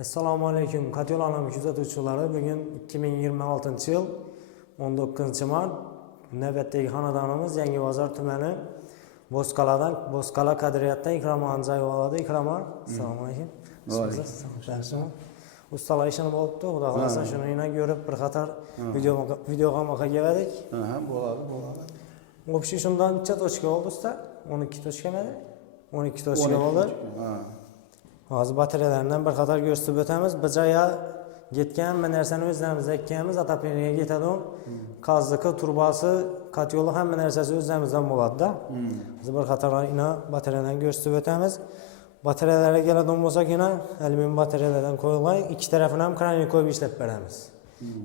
Assalomu alaykum, Katyolanam kuzatuvchilari. Bugun 2026-yil 19-mart navbatdagi xonadonimiz Yangibozor tumani Bo'zqala qadriyatdan Ikrom Anjayevada. Ikrom, assalomu alaykum. Yaxshimi? Ustalar ishini bo'libdi. Xudo xolasa shuni yana ko'rib bir qator videoga keldik. Bo'ladi. Общий shundan necha tochka oldi usta? 12 tochkamidi? 12 tochka oldi. Hozir batareyalardan bir qator ko'rsatib o'tamiz. Bijaga ketgan hamma narsani o'zimiz ekkanmiz, atapleniyaga ketadi. Qazdiki, turbasi, katyoli hamma narsasi o'zimizdan bo'ladi-da. Biz bir qator batareyadan ko'rsatib o'tamiz. Batareyalarga keladigan bo'lsak, yana alyumin batareyalardan qo'yilgan, ikki tarafini ham kranik qo'yib ishlab beramiz.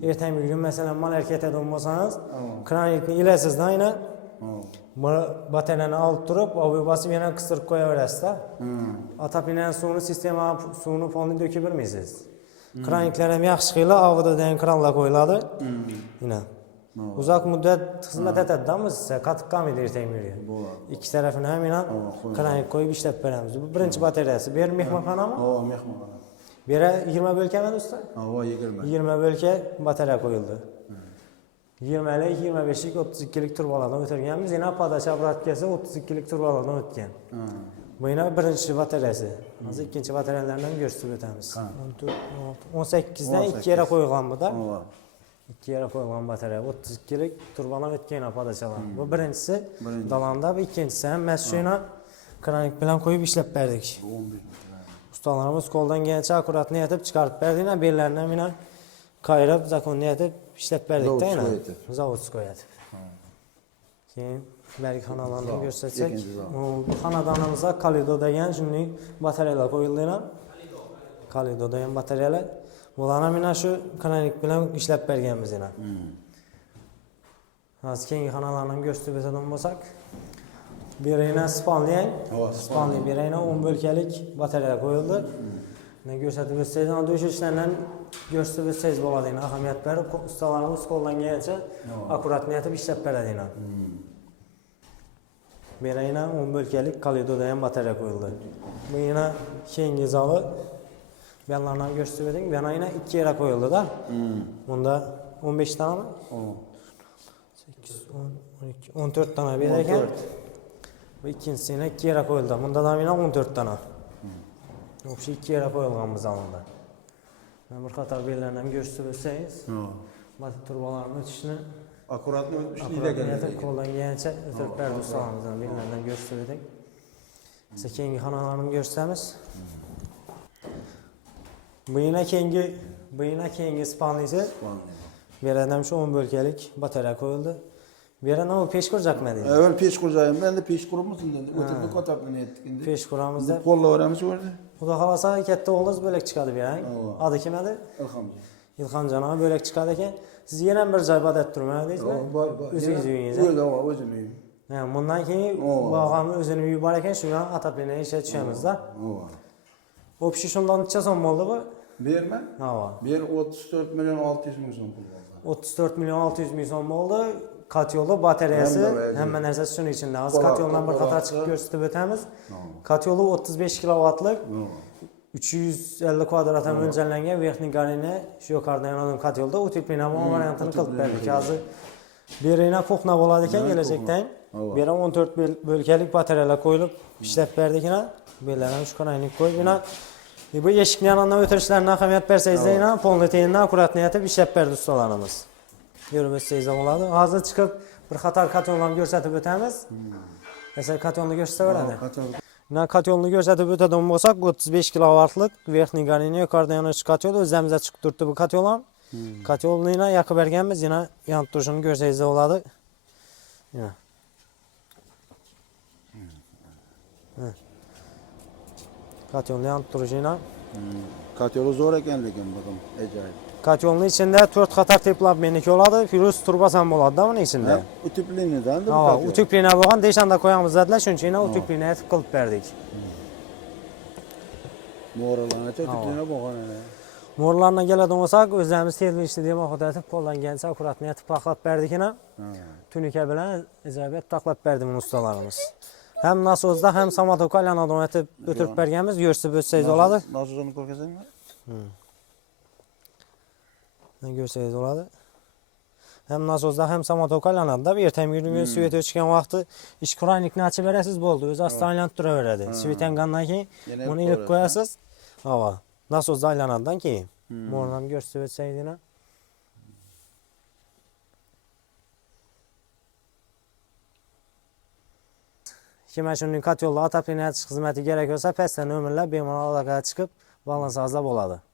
Ertangi kun masalan malar ketadigan bo'lsangiz, kranikni ilasizdan yana batareyani olib turib, obi bosib yana qistirib qo'yaverasiz-da. Atapleniya suvni fonni dökib bermaysiz. Kraniklar ham yaxshi qilib, ovidan kranlar qo'yiladi. Yana uzoq muddat xizmat etadi-da, siz qattiq qolmaydi ertangi kunga. Ikki tarafini ham yana kranik qo'yib ishlab beramiz. Bu birinchi batareyasi. Bu yer mehmonxonami? Mehmonxona. Bu yer 20 bo'lkami usta? 20. 20 bo'lka batareya qo'yildi. 20lik, 25lik, 32lik turbalardan o'tirganmiz. Yana podacha obrotkasi 32lik turbalardan o'tgan. Bu yana birinchi batareyasi. Hozir ikkinchi batareyalarni ham ko'rsatib o'tamiz. 18 dan 2 yere qo'yilgan bu-da. 2 yere qo'yilgan batareya 32lik turbalar o'tgan podachalar. Bu birinchisi dalanda, bu ikkinchisi ham mana shuna kranik bilan qo'yib ishlab berdik. 11. Ustalarimiz qo'ldan kelgancha akkurat niyatib chiqarib berdik. Bellarni ham yana qayrab, zakonni niyatib ishlab berdik-da yana. Zavodskoy etib. Keyin bergi xonalarni ko'rsatsak, bu xonadonimizda Kalido degan shunday batareyalar qo'yildi yana. Kalido degan batareyalar. Bularni mana shu kranik bilan ishlab berganmiz yana. Hozir keyingi xonalarni ko'rsatib o'tadigan bo'lsak, berayna Spanli berayna 10 bo'lkalik batareya qo'yildi. Mana ko'rsatib o'tsangiz, do'shishlardan ko'rsatib o'tsangiz bo'ladi. Ahamiyat berib, ustalarimiz qo'ldan kelgancha akkurat niyatib ishlab beradi yana. Berayna 10 bo'lkalik Kalido degan batareya qo'yildi. Bu yana keyingi zali Benlarni ham ko'rsatib o'ting. Bana yana 2 yere qo'yildi-da. Bunda 15 tanami? 8, 10, 12, 14 tane bir ekan. Bu ikkinchisi yana 2 yere qo'yildi. Bunda da yana 14 tane. O'sha 2 yere qo'yilgan biz zamonda. Men bir qator bellarni ham ko'rsatib o'tsangiz, batar turbalarni o'tishni Akkuratni ishlaydigan. Qo'ldan kelgancha o'tirib berdi ustolarimizni bellardan ko'rsatib o'ting. Siz keyingi xonalarni ko'rsatamiz. Bu yana keyingi Spanlisi. Beradan shu 10 bo'lkalik batareya qo'yildi. Beradan o pesh quracakmidi? Evvel pesh quracağım. Ben de pesh quribmiz endi. O'tirib ko'taplani etdik endi. Pesh quramiz deb. Qo'llaveramiz o'rda. Xudo xolasa katta o'g'lingiz bo'lak chiqadi bu ham. Adi kim edi? Ilhomjon ham bo'lak chiqadi ekan. Siz yana bir joy badat turmadingizmi? Bor. O'zingiz uyingizda. O'zim uyim. Bundan keyin bu og'amni o'zini uyi bor ekan, shunga atapleniya ishga tushamiz-da. Общий shundan necha so'm bo'ldi bu? Berma? Ber 34 milyon 600 ming so'm pul bo'ldi. 34 milyon 600 ming so'm bo'ldi. Katyolu batareyasi, hamma narsasi shuning ichida. Hozir katyoldan bir qator chiqib ko'rsatib o'tamiz. Katyolu 35 kilovatlik 350 kvadratga mo'ljallangan verxniy garini shu yuqoridan yonadigan katyolda utepleniya variantini qilib berdik. Hozir berayna kuxna bo'ladi ekan kelajakdan. Bera 14 bo'lkalik batareyalar qo'yilib ishlab berdikina. Bellar ham shu kranik qo'yib, bu eshikning yonidan o'tirishlarga ahamiyat bersangiz, polni teyindan akkurat niyatib ishlab berdi ustalarimiz. Ko'rib o'tsangiz bo'ladi. Hozir chiqib bir qator katyollarni ko'rsatib o'tamiz. Mesela katyolni ko'rsataveradi. Mana katyolni ko'rsatib o'tadigan bo'lsak, 35 kilovatlik verxniy garini yuqoridan yonuvchi katyol o'zimizda chiqib turibdi bu katyol ham. Katyolni yana yoqib berganmiz, yana yonib turishini ko'rsangiz bo'ladi. Mana. Katyolni yonib turishini. Katyolu zo'r ekan lekin bugun ajoyib. Katyolni ichida 4 qator teplobmenlik bo'ladi, plus turbasi ham bo'ladi-da uning ichida. Utepleniyadan bu katyol. Utepleniya bo'lgan, deshanda qo'yamiz dedilar, shuning uchun utepleniya qilib berdik. Mo'ralarni utepleniya bo'lgan edi. Mo'ralarga keladigan bo'lsak, o'zimiz terlishdi deb o'xshatib qo'ldan kelgancha akkurat niyatib taqlab berdik-na. Tunika bilan ajoyib taqlab berdi bu ustalarimiz. Hem nasozda hem samotoka aylanadigan etib o'tirib berganmiz, ko'rsatib o'tsangiz bo'ladi. Nasozini ko'rgazingmi? Görseniz oladı. Hem nasozda hem samotok aylanadi da. Bir tem yürüyün süvet ölçken vakti iş kuraynikni açıp veresiz boldu. Öz aslı aylanıp dura veredi. Süveten gandan keyin bunu ilip koyasız. Hava. Nasozda aylanadidan keyin. Morunam görsüp ötseydine. Kime şunun kat yolda atap hizmeti gerek olsa pesten ömürler bemalol aloqaga chiqib, balans azab bo'ladi.